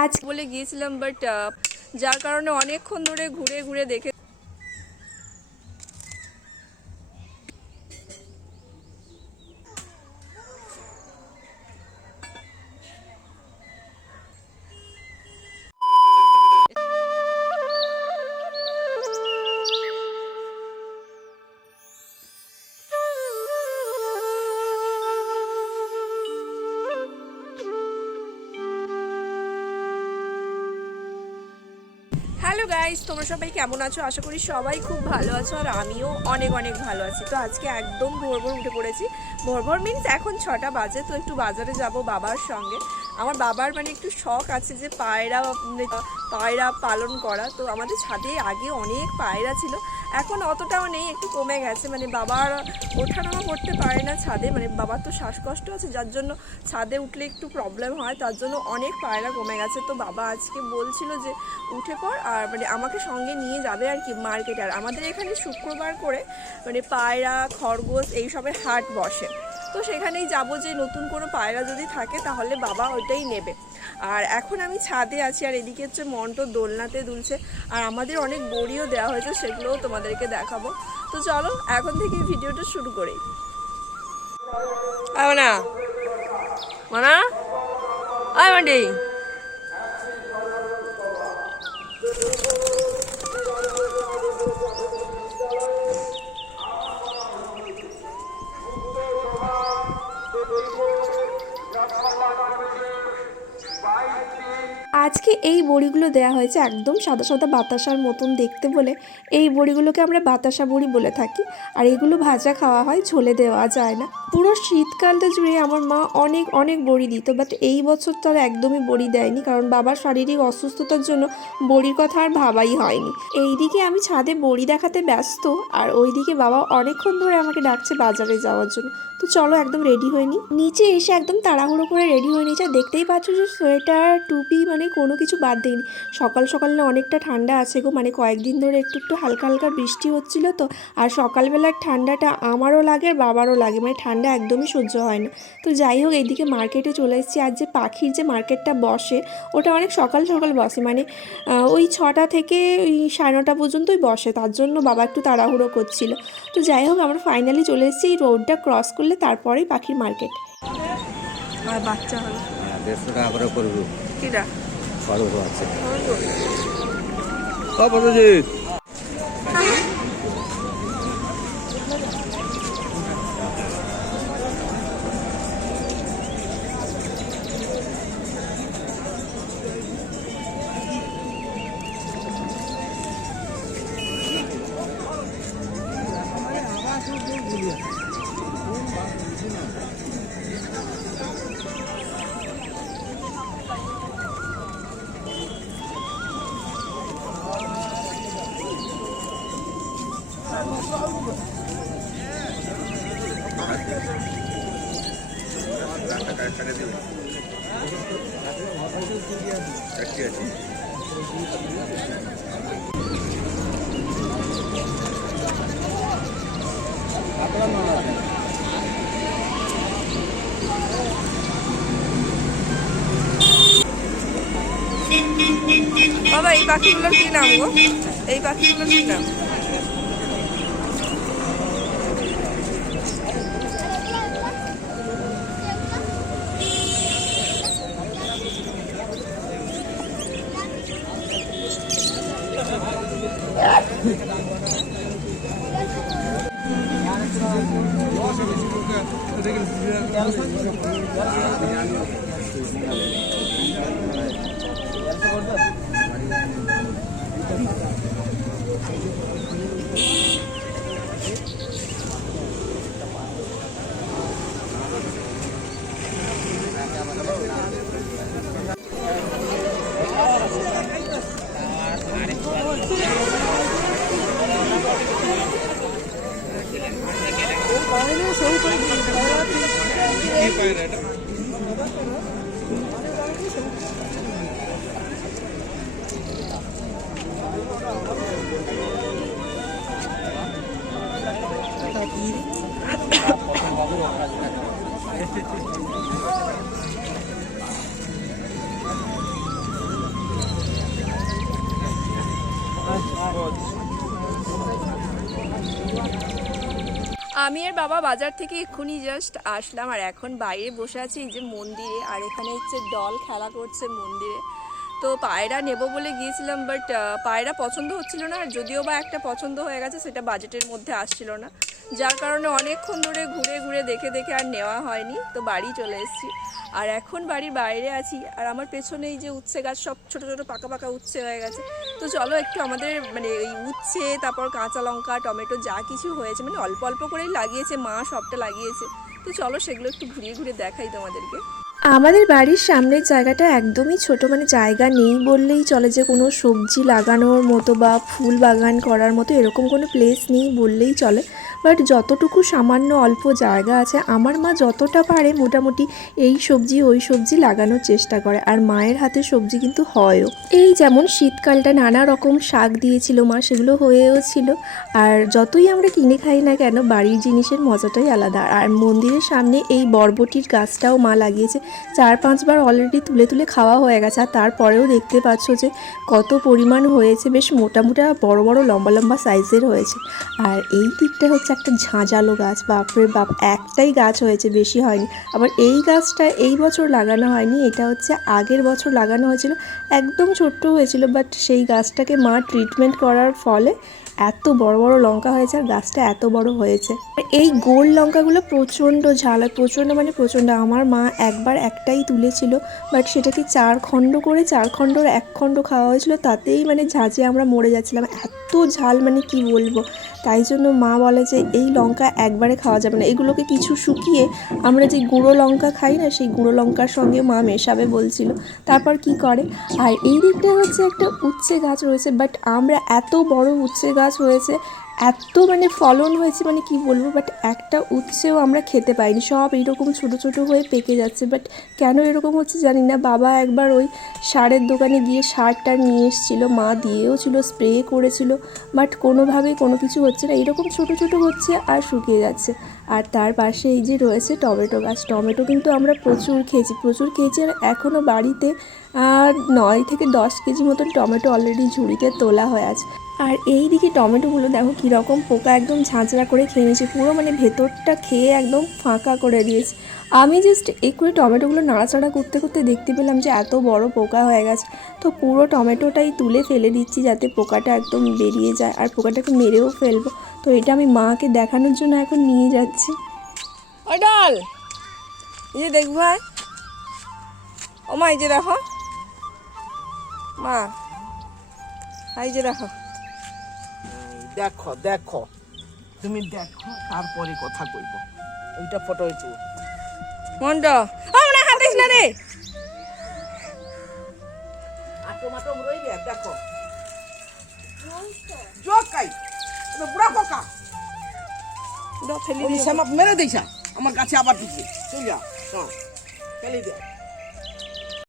আজ বলে গিয়েছিলাম বাট যার কারণে অনেকক্ষণ ধরে ঘুরে ঘুরে দেখে হ্যালো গাইস, তোমরা সবাই কেমন আছো? আশা করি সবাই খুব ভালো আছো আর আমিও অনেক অনেক ভালো আছি। তো আজকে একদম ভোর ভোর উঠে পড়েছি। ভোর ভোর মিনস এখন ছটা বাজে, তো একটু বাজারে যাব বাবার সঙ্গে। আমার বাবার মানে একটু শখ আছে যে পায়রা পায়রা পালন করা। তো আমাদের ছাদে আগে অনেক পায়রা ছিল। এখন অতটাও নেই, একটু কমে গেছে। মানে বাবার ওঠানামা করতে পারে না ছাদে। মানে বাবার তো শ্বাসকষ্ট আছে, যার জন্য ছাদে উঠলে একটু প্রবলেম হয়, তার জন্য অনেক পায়রা কমে গেছে। তো বাবা আজকে বলছিল যে, উঠে পর আর মানে আমাকে সঙ্গে নিয়ে যাবে আর কি মার্কেটে আর আমাদের এখানে শুক্রবার করে মানে পায়রা, খরগোশ, এইসবের হাট বসে। তো সেখানেই যাব যে নতুন কোনো পায়রা যদি থাকে তাহলে বাবা ওইটাই নেবে। আর এখন আমি ছাদে আছি আর এদিকে হচ্ছে মন্টো দোলনাতে দুলছে। আর আমাদের অনেক বড়িও দেওয়া হয়েছে, সেগুলোও তোমাদেরকে দেখাবো। তো চলো, এখন থেকে ভিডিওটা শুরু করি। মানা। মানা? আয় মান্ডি। এই বড়িগুলো দেয়া হয়েছে একদম সাদা সাদা বাতাসার মতন দেখতে বলে। এই বড়িগুলোকে আমরা বাতাসা বড়ি বলে থাকি। আর এগুলো ভাজা খাওয়া হয়, ঝোলে দেওয়া যায় না। পুরো শীতকালটা জুড়ে আমার মা অনেক অনেক বড়ি দিত বাট এই বছর তো আর একদমই বড়ি দেয়নি, কারণ বাবার শারীরিক অসুস্থতার জন্য বড়ির কথা আর ভাবাই হয়নি। এইদিকে আমি ছাদে বড়ি দেখাতে ব্যস্ত, আর ওইদিকে বাবা অনেকক্ষণ ধরে আমাকে ডাকছে বাজারে যাওয়ার জন্য। তো চলো একদম রেডি হয়ে নি। নিচে এসে একদম তাড়াহুড়ো করে রেডি হয়ে নিয়েছে দেখতেই পাচ্ছ যে সোয়েটার, টুপি মানে কোনো কিছু বাদ দেয়নি সকাল সকাল না অনেকটা ঠান্ডা আছে গো মানে কয়েকদিন ধরে একটু একটু হালকা হালকা বৃষ্টি হচ্ছিল তো, আর সকালবেলার ঠান্ডাটা আমারও লাগে বাবারও লাগে মানে ঠান্ডা একদমই সহ্য হয় না। তো যাই হোক এইদিকে মার্কেটে চলে এসেছি। আর যে পাখির যে মার্কেটটা বসে ওটা অনেক সকাল সকাল বসে। মানে ওই ছটা থেকে ওই সাড়ে নটা পর্যন্তই বসে। তার জন্য বাবা একটু তাড়াহুড়ো করছিল। তো যাই হোক আমরা ফাইনালি চলে এসেছি। এই রোডটা ক্রস করলে তারপরেই পাখির মার্কেট আর বাচ্চা হলো। হ্যাঁ, দেড়শো টাকা করে করব। কিরা? আছে। এই পাখিগুলোর কি নাম গো এই পাখিগুলোর কী নাম কি পায়রা এটা আমি আর বাবা বাজার থেকে এক্ষুনি জাস্ট আসলাম আর এখন বাইরে বসে আছি এই যে মন্দিরে, আর এখানে হচ্ছে ডল খেলা করছে মন্দিরে। তো পায়রা নেব বলে গিয়েছিলাম বাট পায়রা পছন্দ হচ্ছিল না, আর যদিও বা একটা পছন্দ হয়ে গেছে, সেটা বাজেটের মধ্যে আসছিল না। যার কারণে অনেকক্ষণ ধরে ঘুরে ঘুরে দেখে দেখে আর নেওয়া হয়নি, তো বাড়ি চলে এসেছি। আর এখন বাড়ির বাইরে আছি, আর আমার পেছনে এই যে উচ্ছে গাছ সব ছোট ছোট পাকা পাকা উচ্ছে হয়ে গেছে। তো চলো একটু আমাদের মানে এই উচ্ছে, তারপর কাঁচা লঙ্কা, টমেটো যা কিছু হয়েছে মানে অল্প অল্প করেই লাগিয়েছে, মা সবটা লাগিয়েছে। তো চলো সেগুলো একটু ঘুরিয়ে ঘুরিয়ে দেখাই তোমাদেরকে। আমাদের বাড়ির সামনের জায়গাটা একদমই ছোট মানে জায়গা নেই বললেই চলে যে কোনো সবজি লাগানোর মতো বা ফুল বাগান করার মতো এরকম কোনো প্লেস নেই বললেই চলে। বাট যতটুকু সামান্য অল্প জায়গা আছে, আমার মা যতটা পারে মোটামুটি এই সবজি, ওই সবজি লাগানোর চেষ্টা করে। আর মায়ের হাতে সবজি কিন্তু হয়ও। এই যেমন শীতকালটা নানা রকম শাক দিয়েছিল মা, সেগুলো হয়েও ছিল। আর যতই আমরা কিনে খাই না কেন, বাড়ির জিনিসের মজাটাই আলাদা। আর মন্দিরের সামনে এই বরবটির গাছটাও মা লাগিয়েছে। চার পাঁচবার অলরেডি তুলে তুলে খাওয়া হয়ে গেছে। আর তারপরেও দেখতে পাচ্ছ যে, কত পরিমাণ হয়েছে। বেশ মোটা মোটা, বড় বড়, লম্বা লম্বা সাইজের হয়েছে। আর এই দিকটা হচ্ছে একটা ঝাঁঝালো গাছ, বাপরে বাপ, একটাই গাছ হয়েছে, বেশি হয়নি। আবার এই গাছটা এই বছর লাগানো হয়নি, এটা হচ্ছে আগের বছর লাগানো হয়েছিল, একদম ছোট্ট হয়েছিল বাট সেই গাছটাকে মা ট্রিটমেন্ট করার ফলে এত বড় বড় লঙ্কা হয়েছে আর গাছটা এত বড় হয়েছে। এই গোল লঙ্কাগুলো প্রচণ্ড ঝাল আর প্রচণ্ড মানে প্রচণ্ড, আমার মা একবার একটাই তুলেছিল বাট সেটাকে চার খণ্ড করে, চার খণ্ডর এক খণ্ড খাওয়া হয়েছিল, তাতেই মানে ঝাঁঝে আমরা মরে যাচ্ছিলাম, এত ঝাল মানে কি বলব? তাই জন্য মা বলে যে এই লঙ্কা একবারে খাওয়া যাবে না। এগুলোকে কিছু শুকিয়ে আমরা যে গুঁড়ো লঙ্কা খাই না, সেই গুঁড়ো লঙ্কার সঙ্গে মা মেশাবে বলছিল। তারপর কি করে? আর এই দিকটা হচ্ছে একটা উচ্ছে গাছ রয়েছে বাট আমরা এত বড় উচ্ছে গাছ হয়েছে এত মানে ফলন হয়েছে মানে কি বলব বাট একটা উচ্ছেও আমরা খেতে পাইনি। সব এইরকম ছোট ছোট হয়ে পেকে যাচ্ছে বাট কেন এরকম হচ্ছে জানি না। বাবা একবার ওই সারের দোকানে গিয়ে সারটা নিয়ে এসেছিল, মা দিয়েও ছিল স্প্রে করেছিল বাট কোনোভাবেই কোনো কিছু হচ্ছে না। এরকম ছোট ছোট হচ্ছে আর শুকিয়ে যাচ্ছে। আর তার পাশে এই যে রয়েছে টমেটো গাছ। টমেটো কিন্তু আমরা প্রচুর খেয়েছি প্রচুর খেয়েছি। আর এখনও বাড়িতে নয় থেকে দশ কেজি মতন টমেটো অলরেডি ঝুড়িতে তোলা হয়ে আছে। আর এই দিকে টমেটোগুলো দেখো কীরকম পোকা একদম ঝাঁঝরা করে খেয়ে নিয়েছে পুরো মানে ভেতরটা খেয়ে একদম ফাঁকা করে দিয়েছে। আমি জাস্ট এক্ষুনি টমেটোগুলো নাড়াচাড়া করতে করতে দেখতে পেলাম যে এত বড় পোকা হয়ে গেছে। তো পুরো টমেটোটাই তুলে ফেলে দিচ্ছি যাতে পোকাটা একদম বেরিয়ে যায় আর পোকাটাকে মেরেও ফেলব। তো এটা আমি মাকে দেখানোর জন্য এখন নিয়ে যাচ্ছি। ওই ডাল! এই যে দেখ ভাই। ও মা, এই যে দেখো। মা, এই যে দেখো। দেখো দেখো। তুমি দেখো তারপরে কথা কইব। ওইটা ফটো হইতো মন্ড আমরা হাতিস না রে। আটো মাটো রইবে দেখো। জকাই এটা বুড়া পোকা ফেলি মেরে দিছা আমার কাছে আবার দিছে চল যা হ্যাঁ ফেলে দে।